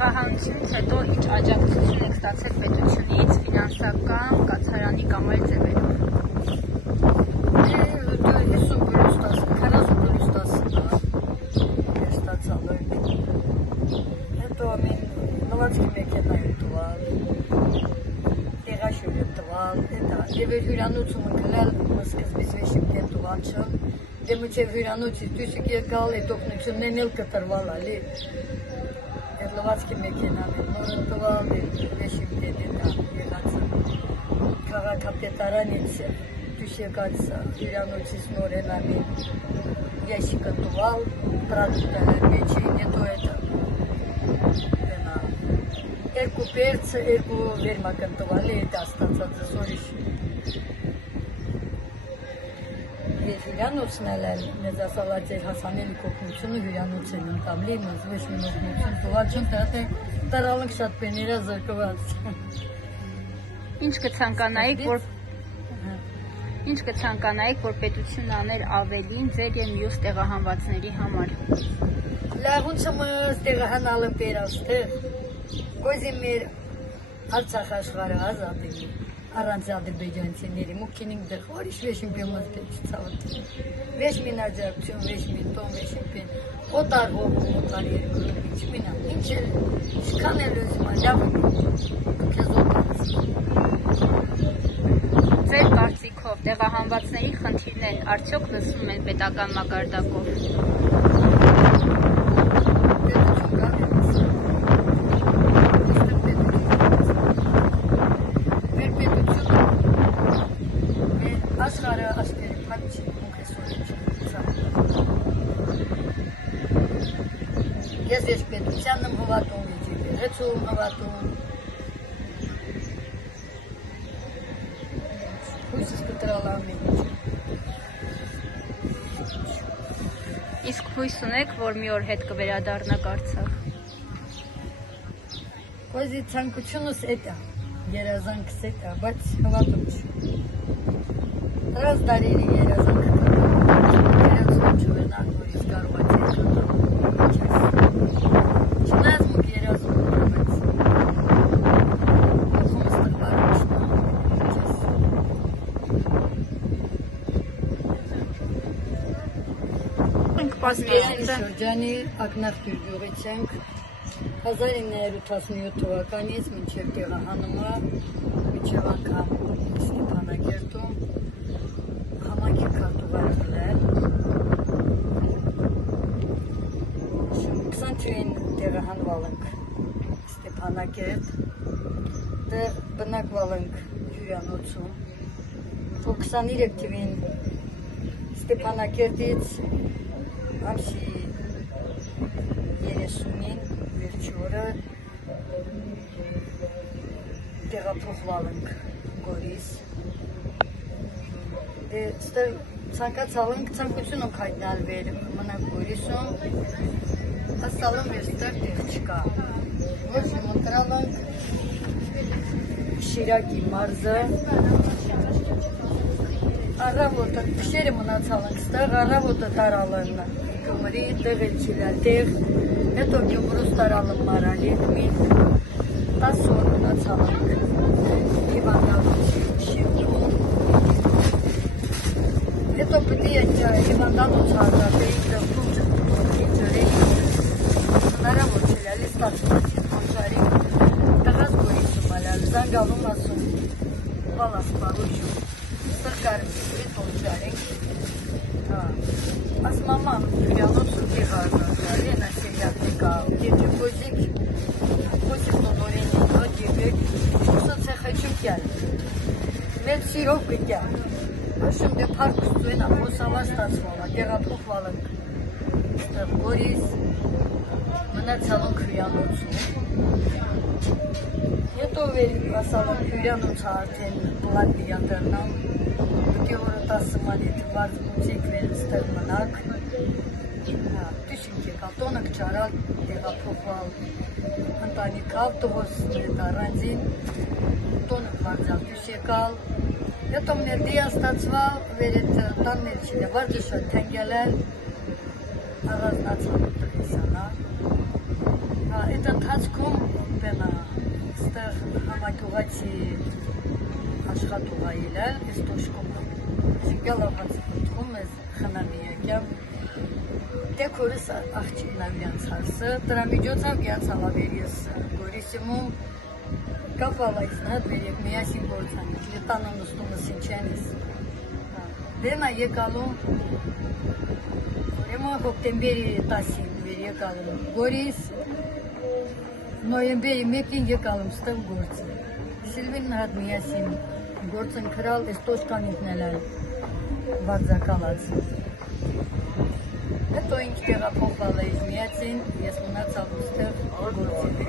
Տեղահանությունից հետո ինչ աջակցություն եք ստացել պետությունից, ֆինանսական, կացարանի կամ այլ ձևերով։ 40+10 ստացալ ենք։ Հետո ամեն նվացքի մեքենա են տվալ, տեղաշյուր են տվալ, եւ հյուրանոցում ընկնել սկզբից վեշիք են տվալ չն, դե մինչև հյուրանոցից դուսիկ եկալ, այդ օգնություններն էլ կտրվալ ալի, այդ լվացքի մեքենան են նոր ընտվալ, վեշիք են եղածը, քաղաքապետարանից դուս եկած հյուրանոցից նոր են ամեն ящик ընտվալ, պրադուկտաներ մեջ են, հետո էտը երկու պերցը, երկու վերմակ ընտվալ է, էտ աստացածը սորիշ Եվ հյուրանոցն էլ են, մեզ ասալած էր հասանելի կողնությունը հյուրանոց են ընտամլի, նոզվեշ մինողնություն տուալ չն տատե տարալնք շատ պեները զրկված։ Ինչ կցանկանայիք, որ պետությունն աներ ավելին ձեր և մյուս տեղահանվածների համար։ Լաղունցը մըս տեղահանալ եմ պերաստեղ, գոզի մեր Արցախ աշխարհը ազատ է, առանց ադրբեջանցիների, մուքինինք դեղ որիշ վեշին պեն մզկել չցավըտ։ Վեշ մին աջակցություն, վեշ մին տոն, վեշին պեն, օտար հողում, օտար երկրում, ինչ մինա, ինչ էլ, շքան էլ ոզիմա, լավ կեզ օտարց։ Ձեր կարծիքով տեղահանվածների խնդիրներն արդյոք լսում են պետական մակարդակով։ Մեր պետությունը աշխարհը աշխարհի փակ չի, ես ես պետությանն եմ հովատում, եկեղեցու հովատում, հույսս կտրալ ամեն ինչ։ Իսկ հույս ունեք, որ մի օր հետ կվերադառնաք Արցախ։ Ոզի ցանկությունս էդ է, երազանքս էդ է, բայց հովատում չի։ Դրած դարերի երազանքը երազում չվենալ, որ իսկ կարված է կտալ։ Չնայած մուկ երազում, բայց ոխումս տղվարում չնա։ Շրջանի ակնաղբյուր գյուղից ենք 1987 թվականից մինչև տեղահանումը, մինչև անգամ Ստեփանակերտում համայնքի քարտուղարներ 20 թվին տեղահանվել ենք Ստեփանակերտ, դե բնակվել ենք հյուրանոցում, 23 թվին Ստեփանակերտից ամսի 30-ին վերջի օրը տեղափոխվել ենք Գորիս։ Ստեղ ցանկացալ ենք, ցանկություն ենք հայտնալվել մնալ Գորիսում, ասալ եմ այստեղ տեղ չկա։ Ոչ մտրալ ենք Շիրակի մարզը, առավոտը տշերը մնացալ ենք ստեղ, առավոտը տարալ են Գյումրի, տեղ էլ չիլալ տեղ, հետո Գյումրուս տարալ եմ մարալի, մին 10 օր մնացալ ենք Հիվանդանոց հետո պտի Հիվանդանոց հարդապեի դրվում ջրերի հնարավոր չիլալ, ստացում անջարի տղաս գորիսում ալալ, զանգալում ասում, բալաս պարուշում, ստեղ կարմի տոնջարենք, As mama հյուրանոցը տեղարնալի են ասեղյակի կալ, գեջը կոզիկ նորենի ոգեվեք, ուսը ծեխը չուկյալ, մեր սիրով կկյալ, աշում դե պարկուստու են ամոսավա ստացվալա, տեղափոխվալ ենք ստեղ Գորիս, մնացալ ենք հյուրանոցում, հետո ասալ ենք հյուրանոցը արդեն պլատիան դրնալ, Գեորը 10 մանիտ վարձմուցիկ վեր ստեղ մնակ, դիշինք եկալ, տոնըք ճարալ, տեղափոխվալ, ընտանիք ավտոբոս մեր առանձին, տոնըք վարձալ դիշ եկալ, հետո մեր դիա ստացվալ, վեր էտ տաններ չիլը, վարձը շատ թենգել էլ, առազնացալ տղեսանալ, այդ ընթացքում բենա ստեղ համայնքուղացի աշխատող այլել, ես տոշկում եմ։ Գալավաց խնդրում ես խնամի եկյամ, դե քորս աղջիկն ավյանց հարսը, դրա միջոցով գիացավ ավեր ես գորիսիմում, կապալա իզնատ վերև միասին գործանիք, լետանան ուստումը սինչենիս։ Դենա եկալում, ուրեմը հոկտեմբերի 10-ին վեր եկալում գորիս, նոյեմբերի 1-ին եկալում ստեղ գործը։ Սիլվին նհատ միասին գործն կրալ, ես տոշկանիքն էլ վարձակալած։ Հետո ինք տեղափոխվել էի միացին, ես մնացավ ուստեղ գործի։